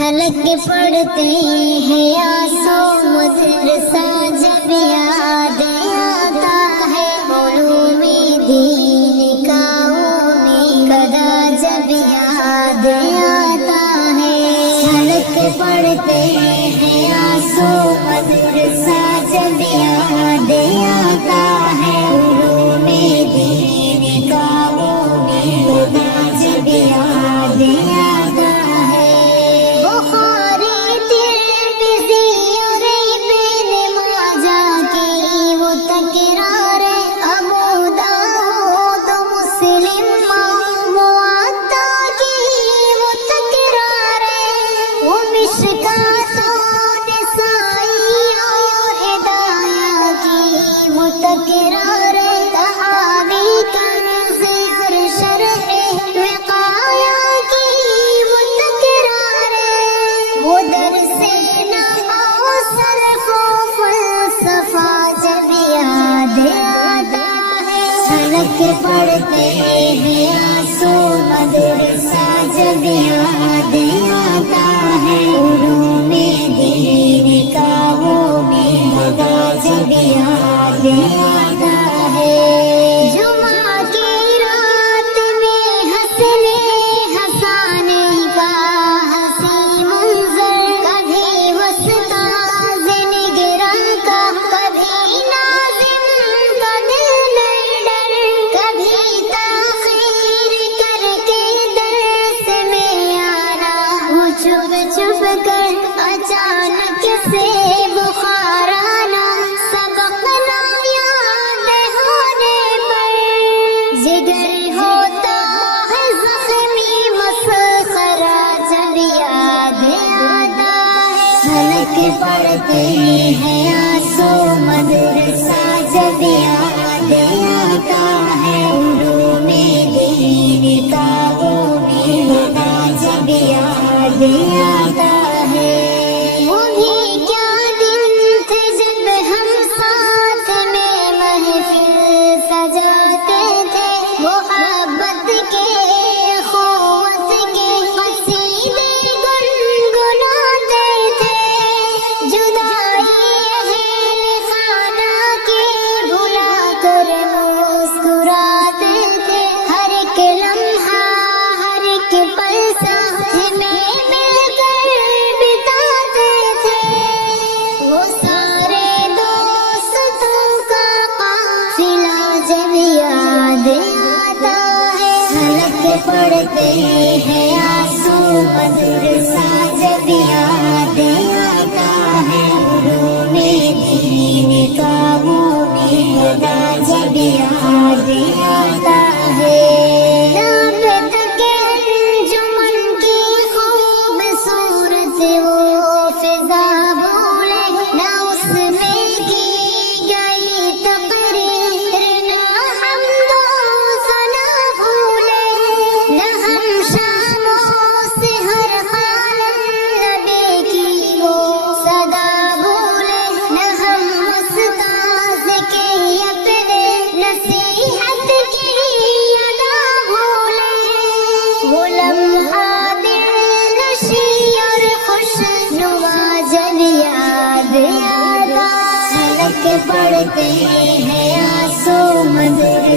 چھلک پڑتے ہیں آنسو مدرسہ جب یاد آتا ہے، علوم دین کا قدا جب یاد آتا ہے، چھلک پڑتے ہیں آنسو مدرسہ جب یاد آتا ہے، علوم دین کا قدا جب یاد آتا ہے۔ بخاری ترمذی اور ابن ماجہ کی وہ تکرار ہے، ابو داؤد مسلم موطا کی وہ تکرار ہے، وہ مشکوٰۃ نسائی اور ہدایہ کی وہ تکرار ہے، تحاوی کنز اور شرح وقایہ کی وہ تکرار ہے، وہ درس نحو صرف و فلسفہ جب یاد آتا ہے، چھلک پڑتے ہیں آنسو مدرسہ جب یاد آتا ہے، علوم دین کا وہ قدا جب یاد آتا ہے۔ جمعہ کی رات میں ہنسنے ہنسانے کا ہنسی منظر، کبھی استاذ نگراں کا، کبھی ناظم کا دل میں ڈر، کبھی تاخیر کر کے درس میں آنا، وہ چھپ چھپ کر اچانک سے بخار آنا، سبق نہ یاد ہونے پر جگر ہوتا ہے زخمی مسخرہ جب یاد آتا ہے، چھلک پڑتے ہیں آنسو مدرسہ جب یاد آتا ہے، علوم دین کا وہ قدا جب یاد آتا ہے۔ وہ بھی کیا دن تھے جب ہم ساتھ میں محفل سجاتے تھے، محبت کے اخوت کے قصیدے گنگناتے تھے، جدائی اہل خانہ کی بھلا کر مسکراتے تھے، ہر ایک لمحہ ہر ایک پل ساتھ میں مل کر بتاتے تھے، وہ سارے دوستوں کا قافلہ جب یاد آتا ہے، چھلک پڑتے ہیں آنسو مدرسہ جب یاد آتا ہے، علوم دین کا وہ قدا جب یاد آتا ہے۔ رب تک انجمن کی خوبصورت وہ فضا بھولے، نہ اس میں کی گئی تقریر، نہ حمد و ثنا بھولے، نہ ہم شاموں سے ہر عالم نبی کی وہ صدا بھولے، نہ ہم استاذ کے اپنے نصیحت کی ادا بھولے، وہ لمحہ دل نشیں اور خوشنما جب یاد آتا، چھلک پڑتے ہیں آنسو مدرسہ